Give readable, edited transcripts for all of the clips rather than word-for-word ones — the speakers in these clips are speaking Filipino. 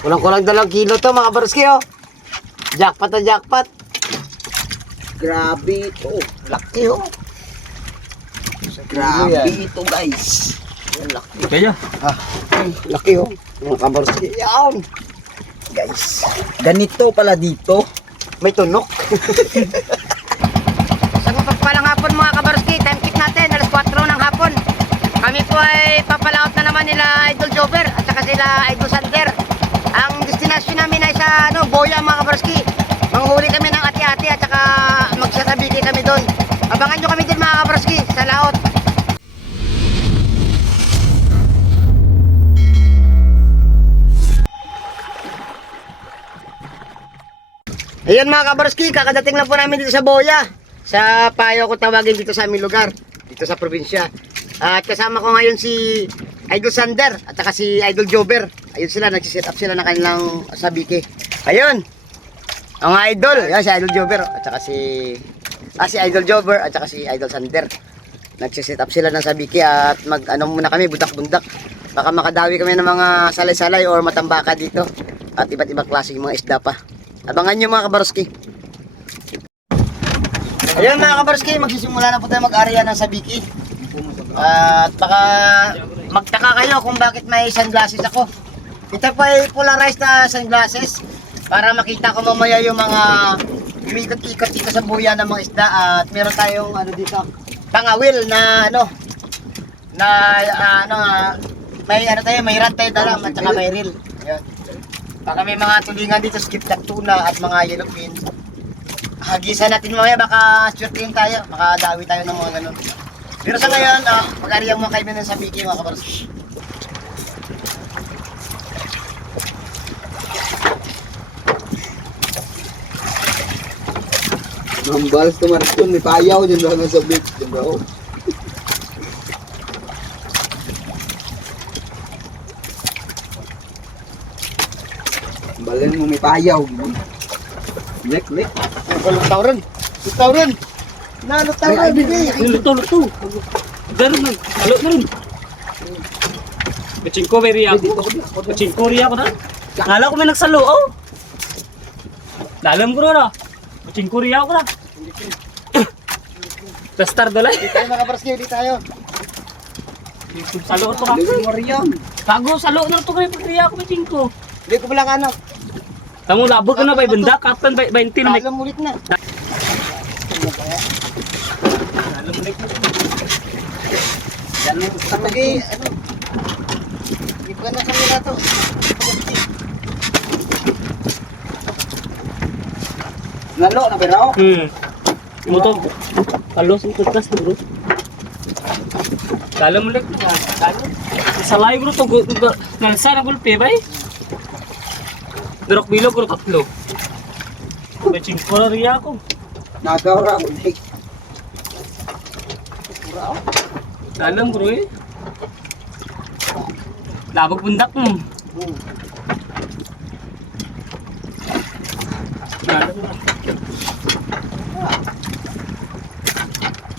Kulang-kulang 2 kilo to mga kabarski oh. Jackpot na jackpot. Grabe ito. Laki oh. Grabe ito guys. Laki. Kaya. Laki oh. Mga kabarski. Yan. Guys. Ganito pala dito. May tunok. Sa mapagpalang hapon mga kabarski, time check natin, alas 4 ng hapon. Kami po ay papalaot na naman nila Idol Jover at saka sila Idol Sander. Ang destination namin ay sa Boya mga kabarski. Manghuli kami ng ati-ati at saka magsasabiki kami doon. Abangan nyo kami din mga kabarski sa laot. Ayan mga kabarski, kakadating lang po namin dito sa Boya. Sa payo ko tawagin dito sa aming lugar, dito sa probinsya. At kasama ko ngayon si Idol Sander at saka si Idol Jover. Ayun sila, nagsiset up sila ng kanilang sabiki. Ayun, ang idol, yan si Idol Jover at saka si Idol Jover at saka si Idol Sander. Nagsiset up sila ng sabiki at mag-ano muna kami, bundak-bundak. Baka makadawi kami ng mga salay-salay or matambaka dito. At iba't ibang klase mga isda pa. Abangan nyo mga kabarski. Ayun mga kabarski, magsisimula na po tayo mag-area ng sabiki. At baka magtaka kayo kung bakit may sunglasses ako. Ito po ay polarized na sunglasses para makita ko mamaya yung mga umikot-ikot dito sa buya ng mga isda. At meron tayong dito, tangawil na may rod tayo dalam at saka may reel. Ayun. Baka may mga tulingan dito, skip na tuna at mga yellowfin. Hagisan natin mamaya, baka shorting tayo, baka dawi tayo ng mga ganun. Pero sa ngayon, mag-ariyang mga kaibigan sa biki mga kabarski. Mambals tumarton, may payaw dyan ba sa beach. Dyan ba? Balen mo may payaw. Lek. Lutaw rin. Nalutaw rin, bibi. Luto. Ganun man. Halo na rin. Bachingko may riya ako. Bachingko riya ako na. Akala ko may nagsalo, oh. Dalam ko na. Bachingko riya ako na. Dastar dalay. Di tayo mga kabarski, di tayo. Salo ito ka. Kago, salo na ito kayo pag riya ako bachingko. Hindi ko bilang Kamu labog ka na ba? Benda, kapten 20 na may... Alam ulit na. Yan mo gusto lagi. Hindi ko na kami na to. Nalo na pero. Mo to. Kalo sa podcast bro. Dalam ulit na. Salay bro to. Nalsa na gulpe bay. Derok bilog ko tatlo. Baching ko riya ako. Nagawra ko. Dalam bro eh. Labag bundak mo.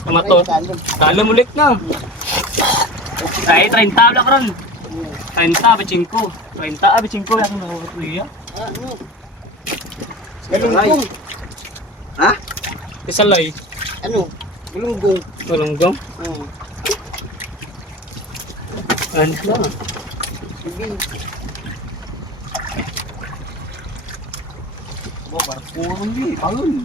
Tama to. Dalam ulit na. Ay, 30 lang ron. 30, baching ko. 30, baching ko. Ako na riya. Galunggong. Ha? Isalay. Galunggong. Malunggong. Ano na? Bibi. Puro ni, palun.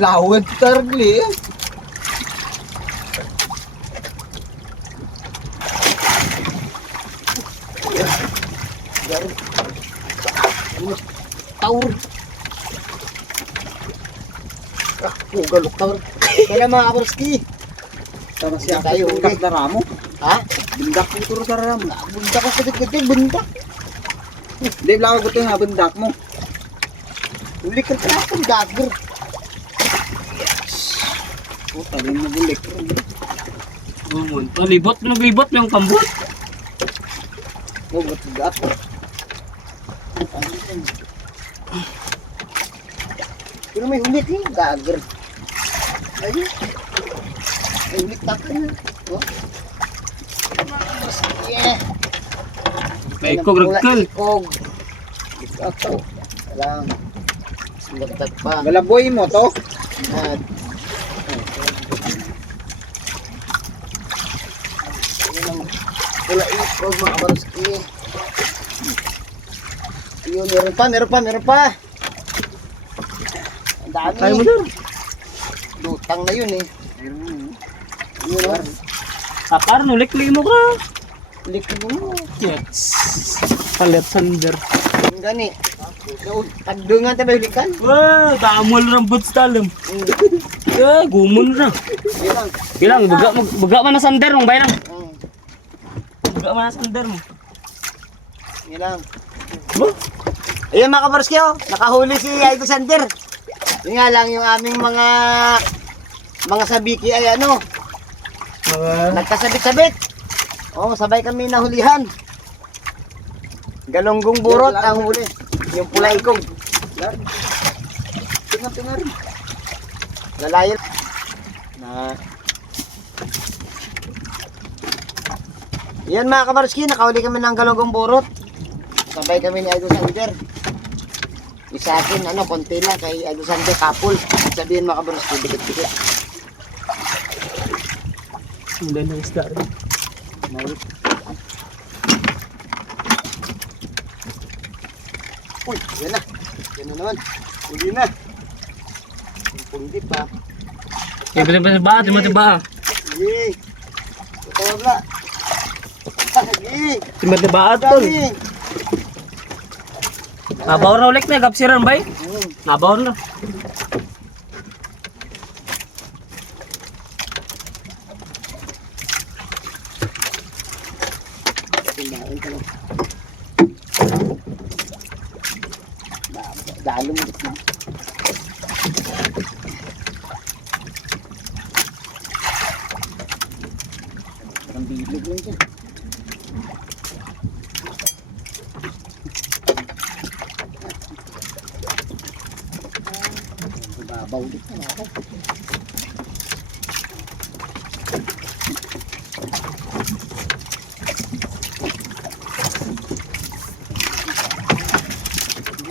Lawad targli. Taur. Galuk taur. Kaya mga kabarski. Tama siya Tayo, tayo bundak na ramo. Ha? Bundak mo turo sa ramo. Bundak ako dito, bundak. Hindi lang ko ito nga bundak mo. Uli ka akong dagger. Puta, rin mo bulik. Bumon. To libot mo naglibot mo yung pambot. Ba't gat? Pero may hulit dagger. Ayun. May hulit takan. Oh. Yeah. May ikog, ragkal. Ikog. Ito. Lang. Lagtag pa. Malaboy mo to. At yun ang pula ikog mga kabarski. Yun, meron pa. Ang dami. Kaya mo doon. Lutang na yun eh. Yun o. Akar, nulik-lik mo ka. Likod mo. Yes. Palet sander. Ang gani. Tagdungan tayo balikan. Wah, damol ng boots dalam. Gumon na. Yun lang. Bilang, baga man na sander mong bayang. Mm, Baga man na sander mo. Yun lang. Ba? Ayun mga kabarski oh. Nakahuli si Idol Sander. Yun nga lang yung aming mga sabiki ay ano. Nagkasabit-sabit. Oh, sabay kami nahulihan. Galonggong burot ang huli. Yung pula ikog. Tingnan rin. Lalayan. Na. Yan mga kabarski, nakahuli kami ng galonggong burot. Sabay kami ni Idol Sander. Isa akin, ano, konti lang kay Idol Sander, kapul. Sabihin mga kabarski, dikit-dikit. Hindi na isda rin. Uy, yan na. Yan na naman. Huli na. Pundi pa. Tiba-tiba, tiba-tiba. Sige. Tawag na. Sige. Tiba-tiba atol. Dami. Nabaw na ulit na, kapsiran bay. Hmm. Nabaw na. Tindahan ka lang. Dalo mo na. Parang bilog lang siya. Babaw ulit na ako.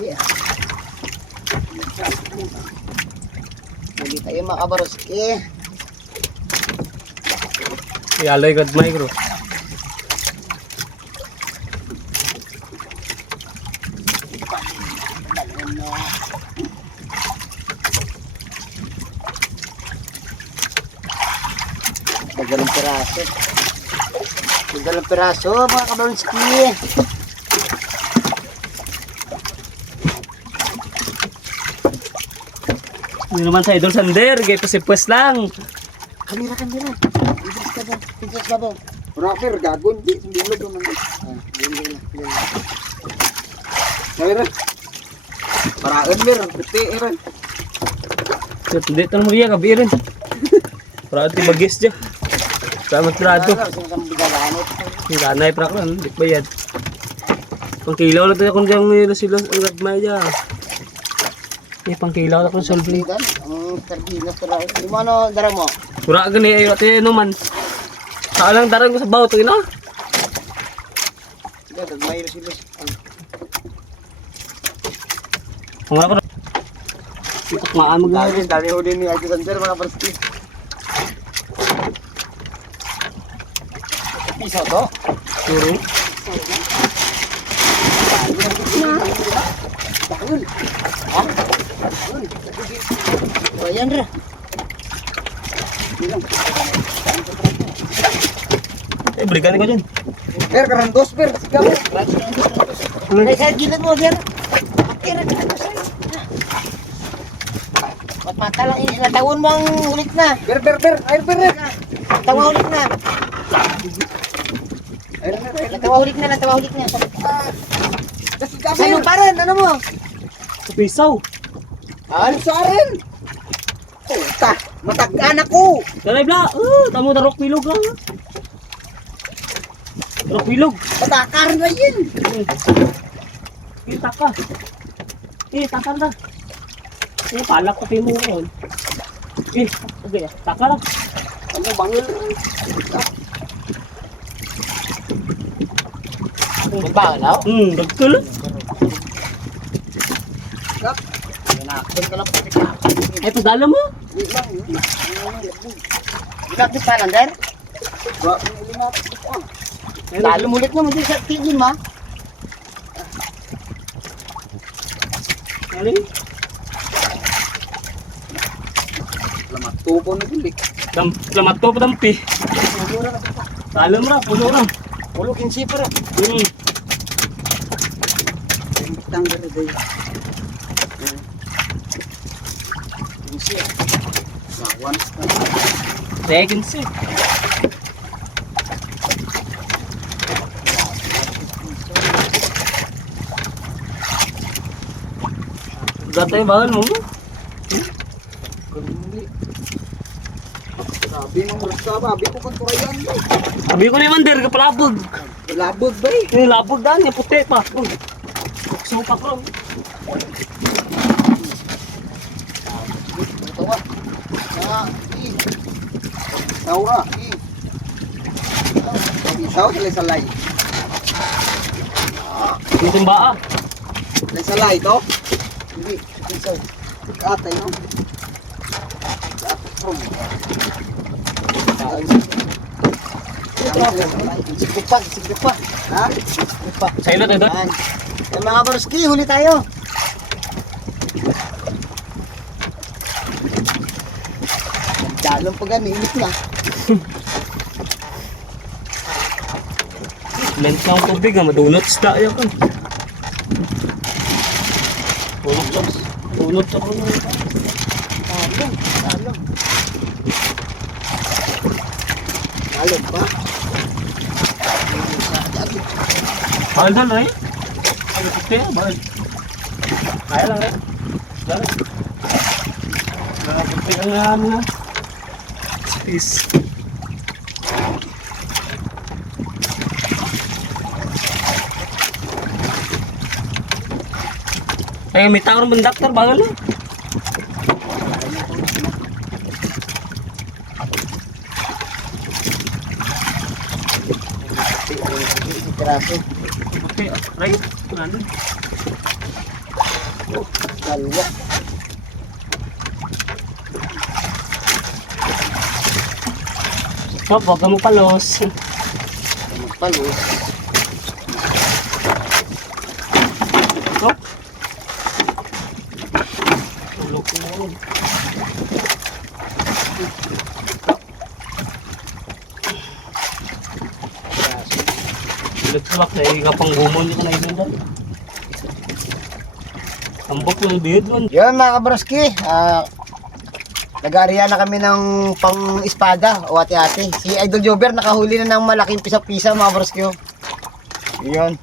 Yeah. Muli tayo mga kabaroski. Yaloy god micro. Dalawang piraso. Dalawang piraso mga kabaroski. Hindi naman sa Idol Sander, kaya pasipwes lang. Kamera. Ibig ka ba? Pintas ba ba? Rapper, gagon. Di, bilog naman. Yun. Kaya paraan mir, puti rin. Hindi ito naman riya, kabi rin. Para ito bagis dyan. Sama trado. Yung ganay pra kan, di bayad. Pang kilaw lang tayo kung dyan mayroon sila ang ragmay dyan. Pang kilaw lang kung solving. Ang sardinas tara. Yung ano dara mo? Sura gani ayo ate naman. Saalang darang ko sa baw to ina. Sige, gagmay sila. Kung ako na. Itak maamag na. Dali huli ni Idol Sander mga kabaroski. Piso to? Suro. Ayan ra. Berikan ko dyan. Per, karandos, per. Sigaw. Ay, sa gilid mo, diyan. Pakira ka na sa'yo. Ba't mata lang, natawon mo ang ulit na. Per. Air, per. Tawa ulit na. Air. Natawa ulit na. Kasi Sa gabi. lupa rin, ano mo? Sa pisaw. Ano sa akin? Puta, matag-an ako. Dalay bla. Tamo darok pilog lang. Darok pilog. Patakar na yun. Kita ka. Takar na. Palak ko mo ko. Okay. Takar lang. Ano bangil? Balaw? Dagkul. Pinakon ka lang pati. Ay, pagdala mo. Ginapit pa lang, Der? Ba, ilinapit ko. Lalo mulit naman din sa tigin, ma. Ano yun? Lamat tupo na gulik. Lamat to, padampi. Talo mo ra, pulo ra. Ulo kinsi pa rin. Tang dari day. Kinsi. Nawan. Second set. Gatay bahal mo. Sabi mo rasa, sabi ko kan turayan. Sabi ko ni Mander, kapalabog. Labog ba eh. Yung labog daan, yung puti pa. Bukso pa ko. Tawa. Taura. Tawa salay-salay. Yung timbaa. Salay to? Hindi. Atay no? Sige pa. Ha? Sa ilo tayo doon. Yan. Yan, mga baruski, huli tayo. Dalong pa ganit na. Lens ng tubig, madunot isda yan kan. Dunot ako. Dalong pa. Bahal doon rin. Ano puti, bahal. Kaya lang rin. Dala. Puti ang namin na. Peace. Eh, may tao ng doktor, bagal na. Piraso. Okay, right? Ano? Dalwa. Stop, huwag ka mo palos. Palos. Stop. Tulog ko na rin. Tulog na nga pang gumon niya ka na yun doon. Tambok ng bihid doon. Yun mga kabroski, nag-aariya na kami ng pang-espada o ate-ate. Si Idol Jober nakahuli na ng malaking pisa-pisa mga kabroski. Yun.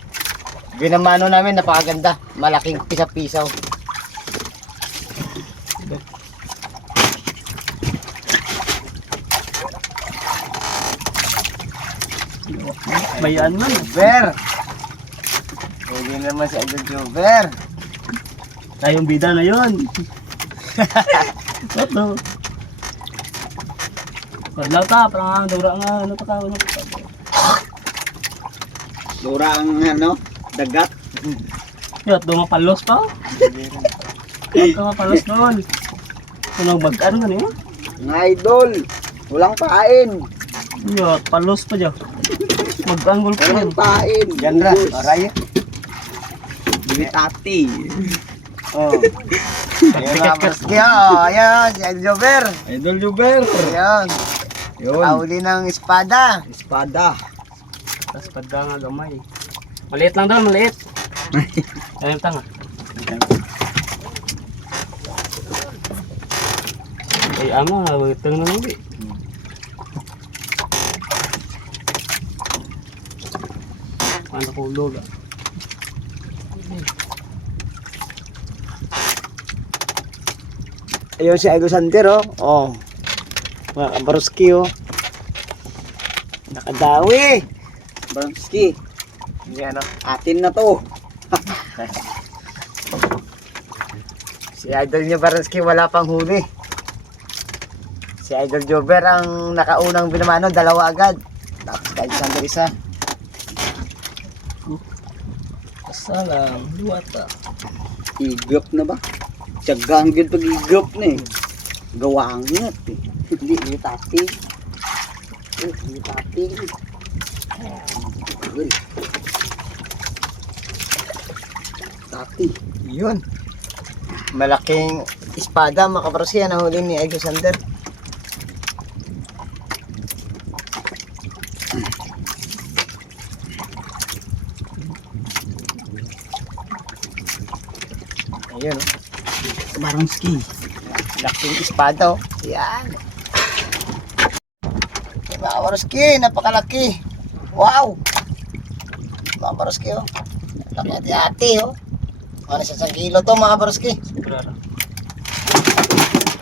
Binamano namin, napakaganda. Malaking pisa-pisa. Bayaan man. Jober! Huli naman si Idol Jober. Tayong bida na yun. Ito. Paglaw ta, parang dura nga, ano pa tawag na. Dura ang ano, dagat. Yot, dumapalos pa. Huwag ka mapalos doon. Tunog bagaan ka niya. Mga idol, walang pain. Yot, palos pa dyan. Mag-anggol pa Walang yan. pain. Gandra, aray. Bitati. Oh. Ayun mga kabroski, ayan, si Idol Jober. Idol Juber. Ayan, Yun. nakahuli ng espada. Espada. Tapos pada nga gamay. Maliit lang daw, maliit. Ayun tanga. Ay ama, wagitang na nuli. Ano ko lola. Ayun si Idol Sander, oh. Oh. Mga kabaruski, oh. Nakadawi. Bramski. Yan, oh. Atin na to. Si Idol niya Baranski wala pang huli. Si Idol Jober ang nakaunang binamano, dalawa agad. Tapos kay Sander isa. Salam, luwata. Igap na ba? Tiyagang gid pag igap na eh. Gawangat eh. Hindi tapping. Hindi tapping. Uy. Tati. Yun. Malaking espada mga kabarski ang nahuli ni Idol Sander. Ayun oh. Barangski. Laking espada oh. Yan. Mga kabarski, napakalaki. Wow. Mga kabarski oh. Laki ati-ati oh. Ano sa 1 kilo to mga kabarski. Sigurado.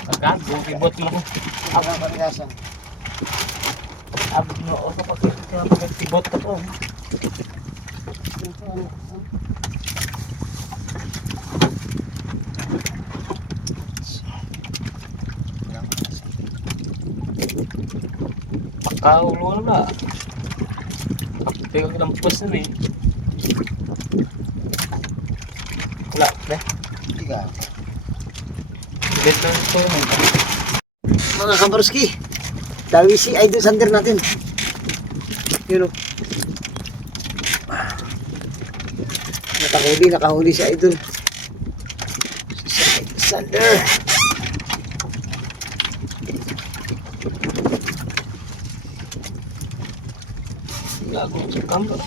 Pagkat, bukibot mo ko. Abang pagkasan. Abot mo ako pagkibot ako. Pakaulo na. Tingnan ko ng pus na eh. Wala, deh. Tiga. Bit na ito. Mga kabarski, dawi si Idol Sander natin. Yun o. Nakahuli si Idol. Si Idol Sander. Gago sa kamera.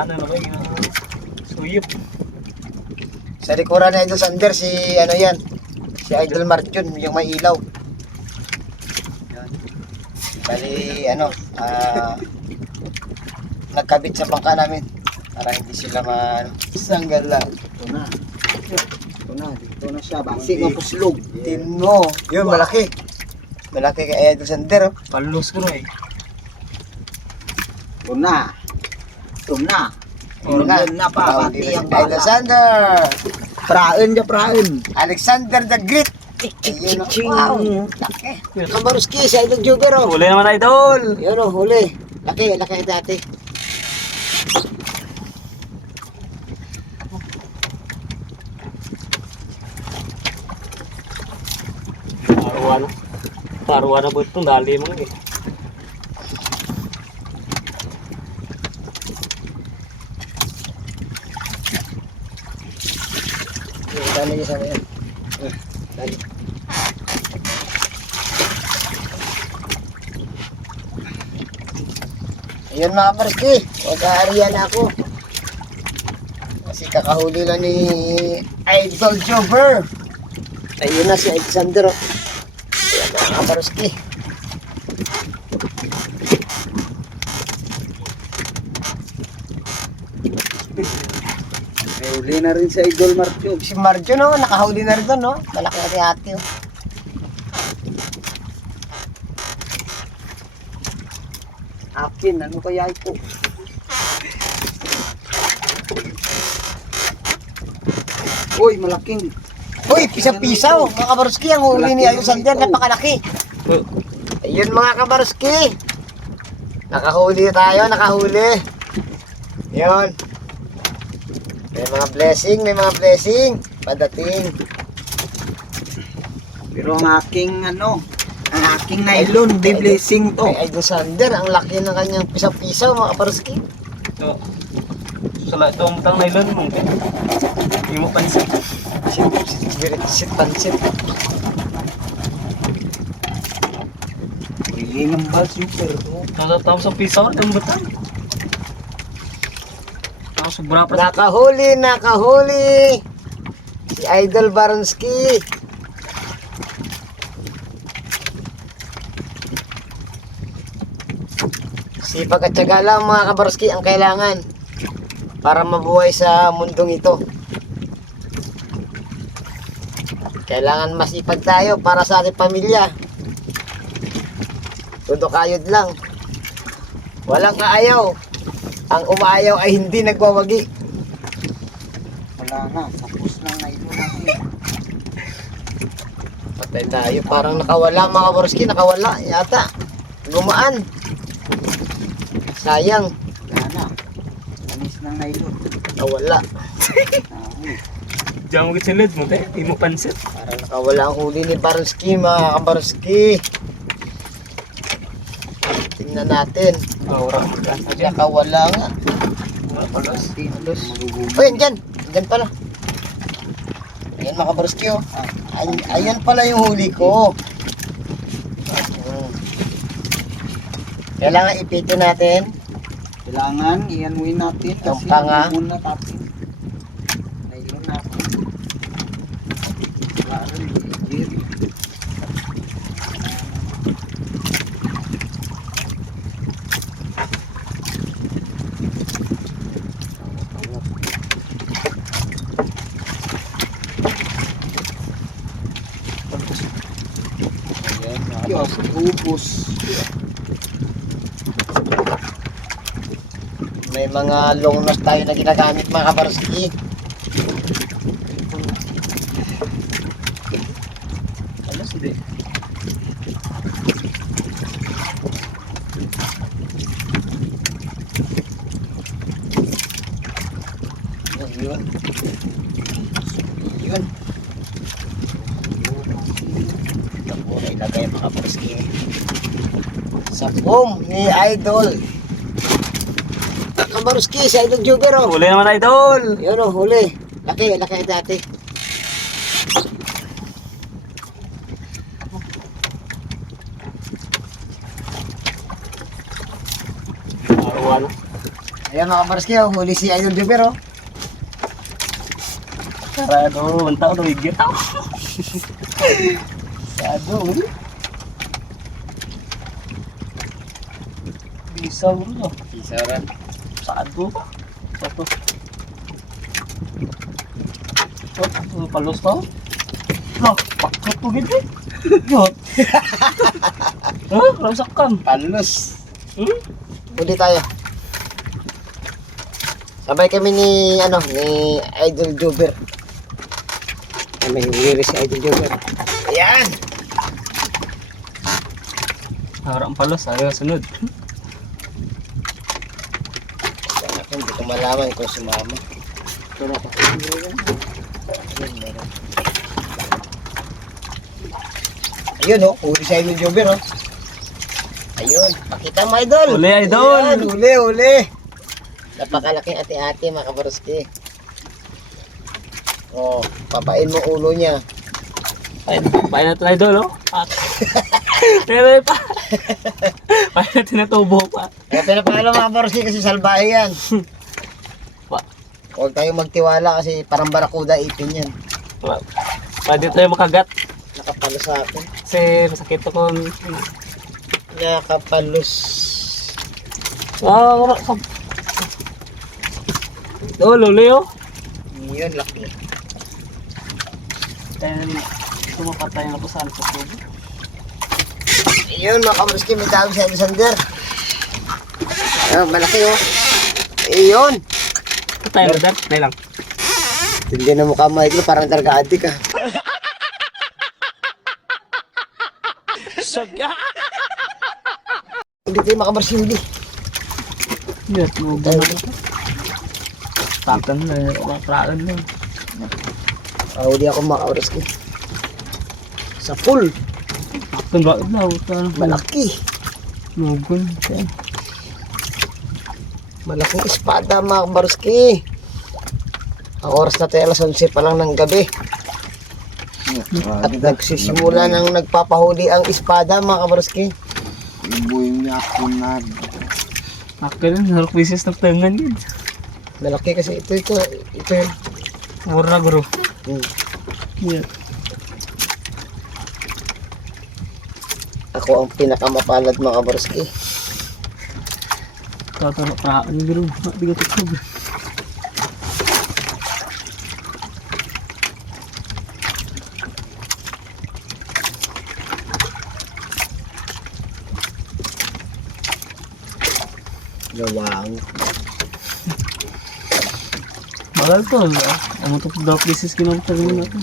Ano na ba yung suyop. Sa likuran ni Idol Sander, si ano yan, si Idol Marchon, yung may ilaw. Bali, ano, nagkabit sa bangka namin para hindi sila isang gala. Ito na. Ito na. Dito na siya. Basi nga puslog. Tino, yun, malaki. Malaki kay Idol Sander. Oh. Palos ko na eh. Ito na. Ito na. Yun na. Yun na pa. Pati ang Idol bala. Sander. Praen niya praen. Alexander the Great. Yun, oh. Wow, laki. Kabaruski, si Idol Jover, oh. Huli naman idol. Yun, oh, huli. Laki dati. Paruan na po itong dali mo eh. Dali niya sa mga yan. Dali. Ayun mga kabarski, mag-aarihan ako. Kasi kakahuli lang ni Idol Jover. Ayun na si Alexander. Oh. Ayan mga kabarski. May uli na rin sa Idol Marcho. Si Marjo, no, nakahuli na rin doon, no? Malaki ati-ati, oh. Akin, ano kaya ito? Uy, malaking. Uy, pisa-pisaw! Mga kabarski, ang huli ni Alexander, napakalaki. Ayun mga kabarski. Nakahuli tayo, nakahuli. Yun. May mga blessing. Padating. Pero ang aking ang aking nylon, di blessing to. Ay, Idol Sander, ang laki ng kanyang pisa-pisaw mga kabarski. Ito. Sa lahat itong tang nylon mo. Hindi mo pansin. Sit pansit. Hiling ang bal super. Tapos ang piso ng batang. Tapos sobra pa. Nakahuli. Si Idol Baronski. Sipag at tiyaga lang mga kabarski ang kailangan para mabuhay sa mundong ito. Kailangan masipag tayo para sa ating pamilya. Todo kayod lang. Walang kaayaw. Ang umaayaw ay hindi nagwawagi. Wala na, tapos na nylon natin. Patay tayo. Parang nakawala mga kabarski. Nakawala yata. Gumaan. Sayang. Wala na. Anis ng nylon. Nawala. Diyan mo kitsilid mo, te. Hindi mo pansit. Parang nakawala ang huli ni Baronski, mga kabaroski. Tingnan natin. Ora mo ka. Nakawala nga. Wala palos. Halos. Oh, yan dyan. Dyan pala. Ayan mga kabaroski, oh. Ayan pala yung huli ko. Kailangan ipitin natin. Kailangan ianuin natin kasi Yung panga. muna natin. Nylon natin. Para legit. Diyos, ubos. May mga long nose tayo na ginagamit mga kabaroski. Alas, hindi. Yun. Yun. Ito po na ilagay mga kabaroski. Sa boom ni Idol. Kabaroski, si Idol Jugger, oh. Huli naman, idol. Yun, oh, huli. Laki dati. Wala. Ayan mga kabaroski, oh, huli si Idol Jugger, oh. Sarado. Ang tao na higit. Sado, huli. Bisa bro. Isaran. Sarado pa. Ito. Ito. Palos pa. No, pakot to gid. Yot. Ramsak kam. Palos. Hmm? Huli tayo. Sabay kami ni Idol Jugger. May huli si Idol Jugger. Ayan. Harap palos. Ayaw sunod. Hindi ko malaman kung sumama. Ayun, meron. Ayun, oh, huli si Idol Jugger, oh. Ayun, pakita mo, Idol. Huli, Idol. Ayan, huli. Napakalaking ate-ate, mga kabaroski. Oh, papain mo ulo niya. Pain natin idol, oh. Pero pa. Pain natin na tubo pa. Kaya pinapakala mga kabaroski kasi salbahe yan. Huwag tayong magtiwala kasi parang barakuda ipin yan. Pwede tayo makagat. Nakapalos sa akin. Kasi masakit ako. Nakapalos. Oh, oh, luli, oh. Yun, laki. Kaya tumapatay na po sa tubo. Ayun, mga kabaroski, may tawag si Alexander. Ayun, malaki, oh. Ayun. Patay na dad. Patay lang. Hindi na mukha mo, Idol, parang targa-adik, ah. Hindi tayo makabarsi huli. Yes, tubo na. Takan na. Makraan na. Huli ako mga kabaroski. Sa full. Takan ba? Malaki. Nugon. Malaking espada mga kabaroski. Ang oras na tayo alas 11 pa lang ng gabi. At nagsisimula nang nagpapahuli ang espada mga kabaroski. Ibuhin niya ako na. Akin na. Harap bisis ng tangan yun. Malaki kasi ito yun. Mura bro. Yeah. Ako ang pinakamapalad mga kabaroski. Tataro paraan yung bro. Hindi ka tukog. Gawang. Mahal to. Ang ito daw places kinamutarin natin.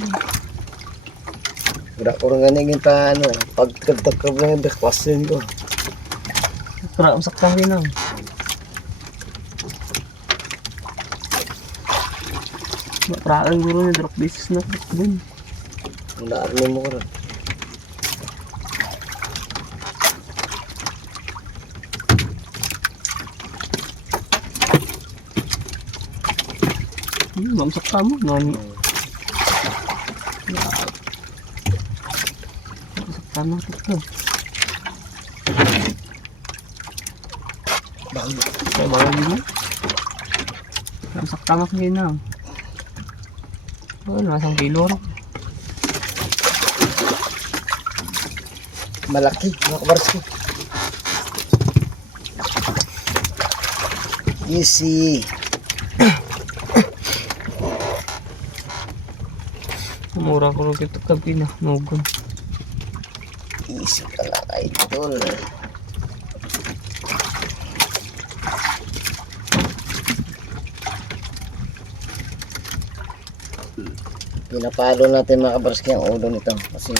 Wala ko rin ganyan pa pagkagtakab lang yung bekwasin ko. Para masaktan din lang. Parang guro ni drop basis na dun. Ang daan mo ko rin. Bamsak ka mo. Non. Bamsak ka mo. Kaya bawal mo. Bamsak ka mo kayo na. Oh, nasa kilo rin. Malaki, mga kabarski. Easy. Mura ko rin ito kabi na. Nugon. Easy ka lang, idol. Pinapalo natin mga kabarski ang ulo nito kasi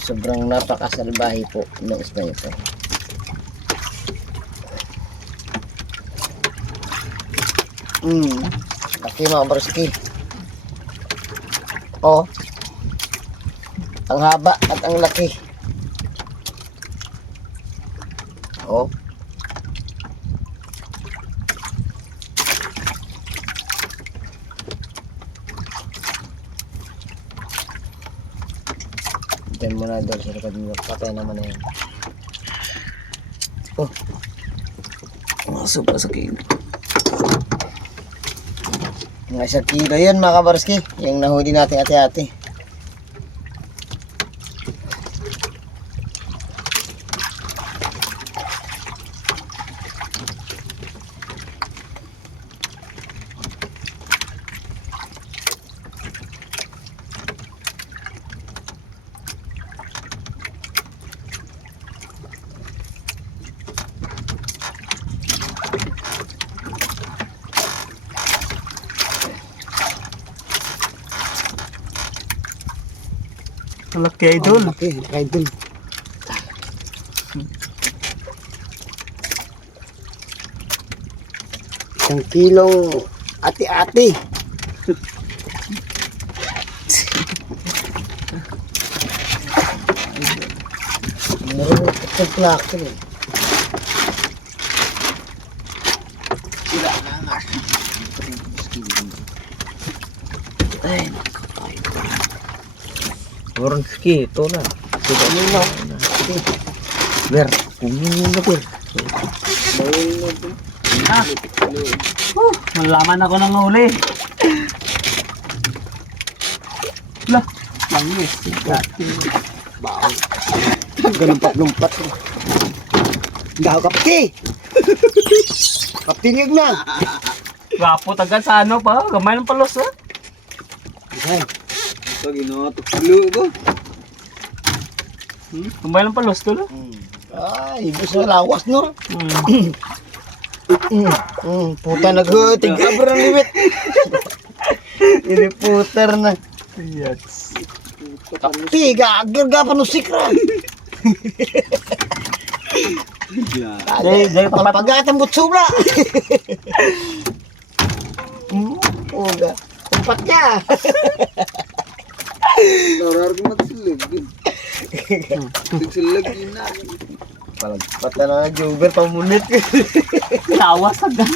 sobrang napakasalbahe po ng isda ito. Laki mga kabarski. Oh, ang haba at ang laki. Oh. Diyan mo na doon sa likod mo. Patay naman na yan. Oh. Masok pa sa kilo. Mga 1 kilo yun mga kabarski. Yung nahuli natin ate-ate. Ang laki idol. Laki, idol. Isang kilong ati-ati. Meron ito plaka rin. Ay, Orange ito na. Sige mo na. Ber, kunin mo ber. Malaman ako ng huli. Lah, langis. Lumpat-lumpat. Daw kapti. Kaptingig na. Gapo tagal sa ano pa. Gamay ng palos ha. Ay, Pag inutok ulo ba? Gamay ng palos to no? ay, ibig sa lawas no. Hmm. Puta nag-huting kabro ng limit. Ini puter na. Yes. Kapti, gagir ka pa no sikra. Day papat. Pagatan butsubla. Uga. Umpat niya. Narar ko magsilig. Magsilig yun na. Palagpat na nga, Jover, pamunit. Lawas agad.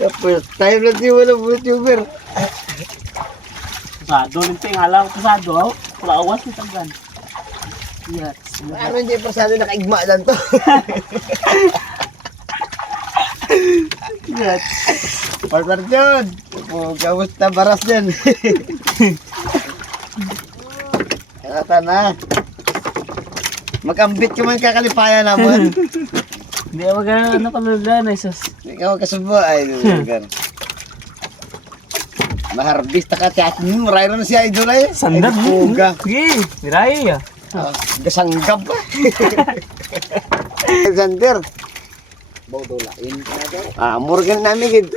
The first time lang di mo na bunit, Jover. Pasado rin pa yung alam. Pasado ha. Lawas ni tagan. Yes. Ano hindi pasado nakaigma lang to. Yes. Partner John. Kamusta baras dyan? Kata na. Magambit ka man kakalipaya naman. Hindi ako magana ano kalula na isas. Hindi ka magkasubo. Ay, lugar. Maharbista ka tiyatin mo. Marayro na si Idol ay. Sandab. Puga. Sige. Miray ya. Gasanggab ba? Alexander. Baudolain ka na daw. Amor ka na namin.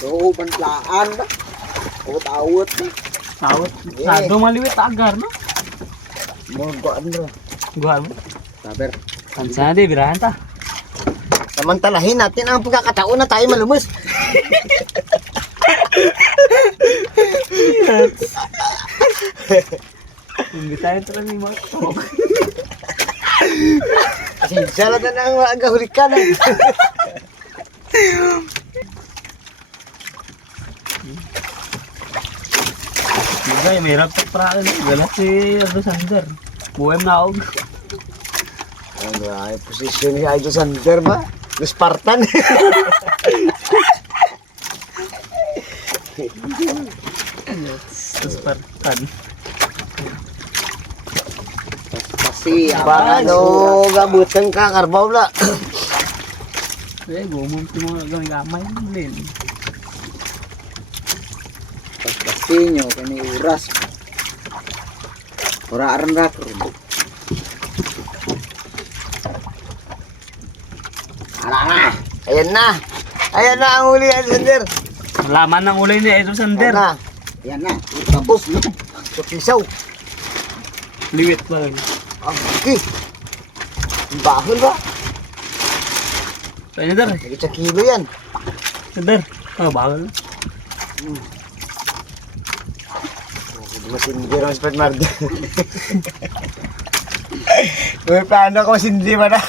So, pantlaan ba? Awat-awat ba? Tawat. Pasado maliwit agar no? Morgoan bro. Guhan mo. Saber. Kansa na di birahan ta. Samantalahin natin ang pagkakataon na tayo malumos. Hindi tayo talaga yung mga tok. Sinsya lang na ang agahulikan. Hindi, may hirap sa prakan. Galat si Idol Sander. Buhay mo na ako. Ano ay posisyon ni Idol Sander ba? Yung Spartan. Sa Spartan. Kasi, Baka ano, gabutan ka, karbaw na. Eh, gumunti mo na gamay mo din. kasi nyo, kani uras. Ora aran rakro. Ala, ayan na. Ayan na ang huli, Idol Sander. Malaman ng ulay ni Idol Sander. Ayan na. Yan na, tapos no. So, pisaw. Liwit pa rin. Ang laki. Ang bahol ba? Kaya Sander. Lagi sa kilo yan. Sander. Bawal. Hindi masindi rin sa Mardo. Uy, paano ko masindi ba na?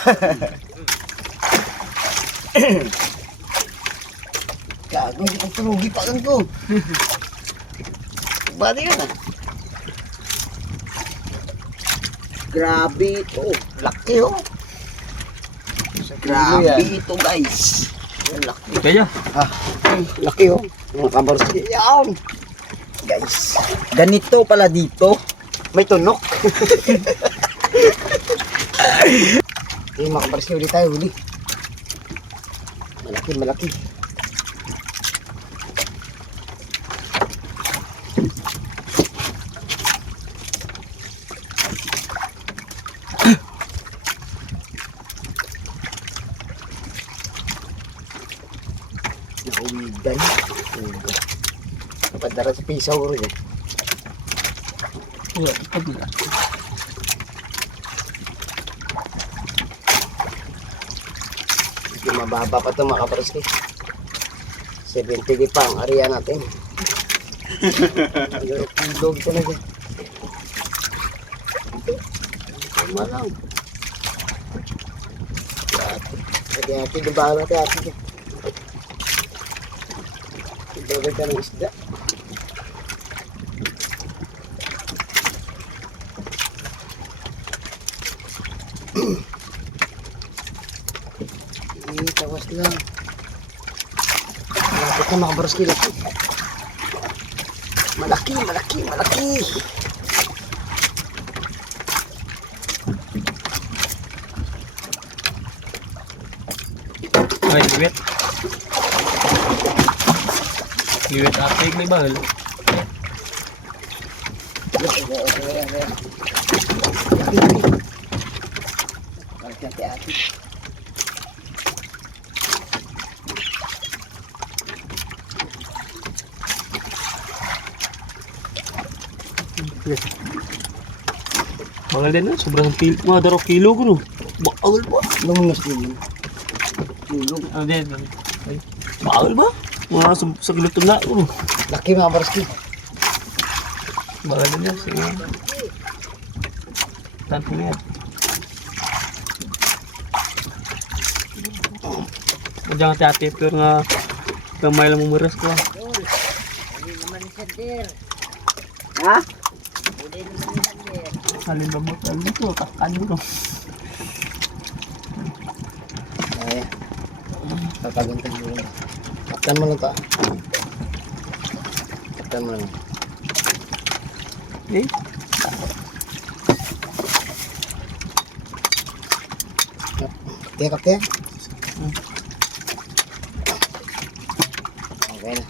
Gago, hindi ko turugi pa kan ko. Bati yun ah. Grabe ito. Laki oh. Grabe ito guys. Yan, laki. Kaya. Laki oh. Mga kabarsi. Yan. Guys. Ganito pala dito. May tunok. Okay, mga kabarsi, ulit tayo, huli. Malaki, malaki. Nahuwigan. Napadara sa pisaw ko rin. Wala, pagla. Hindi mababa pa ito mga kaparski. 70 di pa ang area natin. Dog talaga. Tama lang. Hati-hati, dibahan natin hati. Ibagay ka ng isda. Tawas lang. Malapit na mga baruski. Malaki, malaki, malaki. Ay, liwit. Liwit atig may bahal. Hati-hati. Bahal din na, sobrang kilo. Mga darok kilo ko no. Bahal ba? Lumungas din. Tulog. Ano din? Ay, bahal ba? Mga sa giluton na ko. Laki mga baruski. Bahal din yan. Sige. Tanto na yan. Diyan hati-hati pero nga kamay lang mumuras ko. Ha? Halin ba mo? Ano ito? Kakan mo. Ay. Tataguntan mo lang. Kaptan mo lang ito. Kaptan mo lang. Eh? Kapten, kapten. Okay na.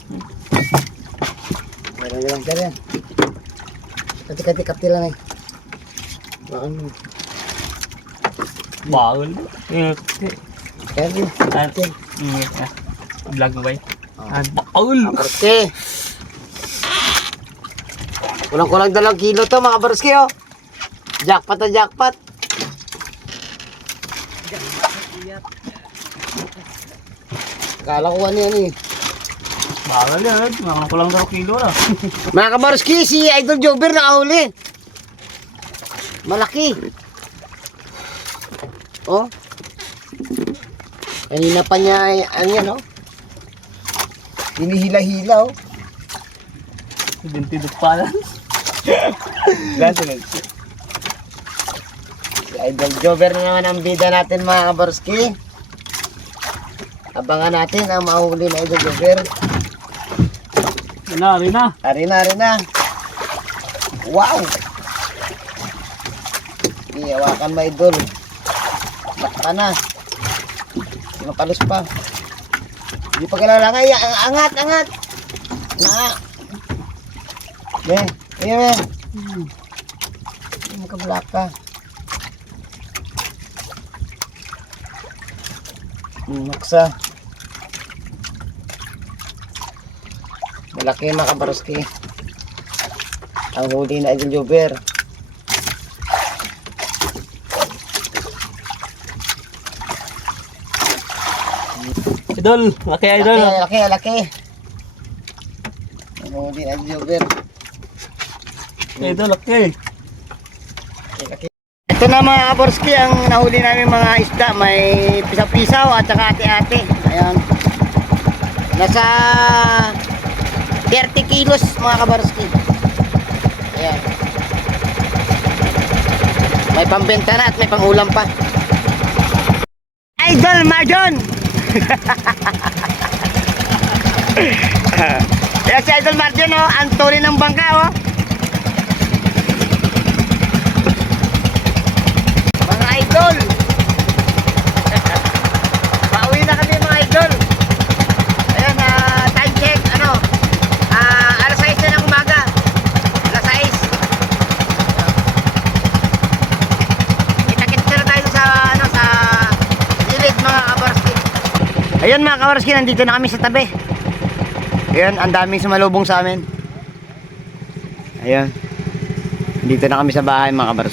Meron lang ka rin. Kati-kati-kati lang eh. Ano? Bahal. Eh, Kaya rin. Kapten. vlog mo ba yun? Bahal. Barske. Kulang-kulang 2 kilo to mga barske oh. Jackpot na jackpot. Kala ko ano yan eh. Bakal yan. Mga kulang 2 kilo na. Mga kabarski, si Idol Jover nakahuli. Malaki. Oh. Kanina pa niya ay ano yan oh. Hinihila-hila oh. 22 pa lang. Si Idol Jover na naman ang bida natin mga kabarski. Abangan natin ang mahuli na Idol Jover. Rin na. Arina. Wow! Iyawakan mo Idol. Baka na. Mapalos pa. Hindi pa kalalangay. Angat. Na. Yan. Magkablak ka. Maksa. Malaki mga kabaroski. Ang huli na Idol Jover. Idol. Laki idol. Laki. Ang huli na Idol Jover. Idol, laki. Ito na mga kabaroski ang nahuli namin mga isda. May pisaw-pisaw at saka ate-ate. Ayan. Nasa 30 kilos mga kabaroski. Ayan. May pambenta na at may pangulam pa. Idol Marjon! Kaya si Idol Marjon oh, ang tuli ng bangka oh. Mga idol! Pauwi na kami mga idol. Ayan, time check, alas 6 na ng umaga. Alas 6. Kita-kita na tayo sa gilid mga kabarski. Ayun mga kabarski, nandito na kami sa tabi. Ayun, ang daming sumalubong sa amin. Ayun. Dito na kami sa bahay mga kabarski.